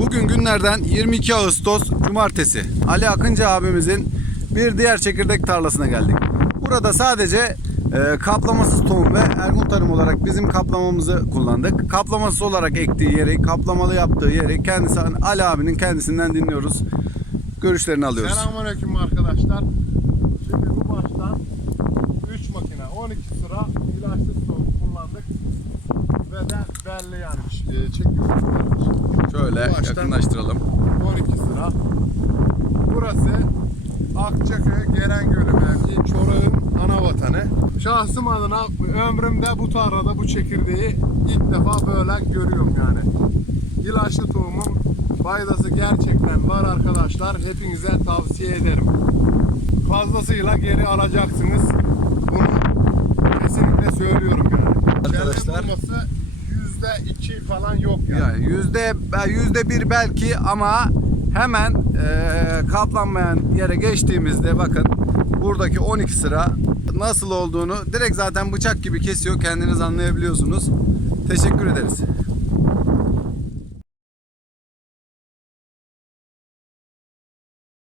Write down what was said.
Bugün günlerden 22 Ağustos Cumartesi. Ali Akıncı abimizin bir diğer çekirdek tarlasına geldik. Burada sadece e, kaplamasız tohum ve ergun tarım olarak bizim kaplamamızı kullandık. Kaplamasız olarak ektiği yeri, kaplamalı yaptığı yeri kendisi Ali abinin kendisinden dinliyoruz. Görüşlerini alıyoruz. Selamünaleyküm arkadaşlar. Şimdi bu baştan 3 makine 12 sıra ilaçlı tohum kullandık. Ve de belli yani e, çekiyoruz. Şöyle Baştan- yakınlaştıralım. 12 sıra. Burası Akçaköy Gerengölü mevki Çorak'ın ana vatanı. Şahsım adına ömrümde bu tarlada bu çekirdeği ilk defa böyle görüyorum yani. İlaçlı tohumun faydası gerçekten var arkadaşlar. Hepinize tavsiye ederim. Fazlasıyla geri alacaksınız. Bunu kesinlikle söylüyorum yani. Arkadaşlar- olması yüzde iki falan yok yani. Yani yüzde yüzde bir belki ama hemen e, kaplanmayan yere geçtiğimizde bakın buradaki 12 sıra nasıl olduğunu direkt zaten bıçak gibi kesiyor kendiniz anlayabiliyorsunuz. Teşekkür ederiz.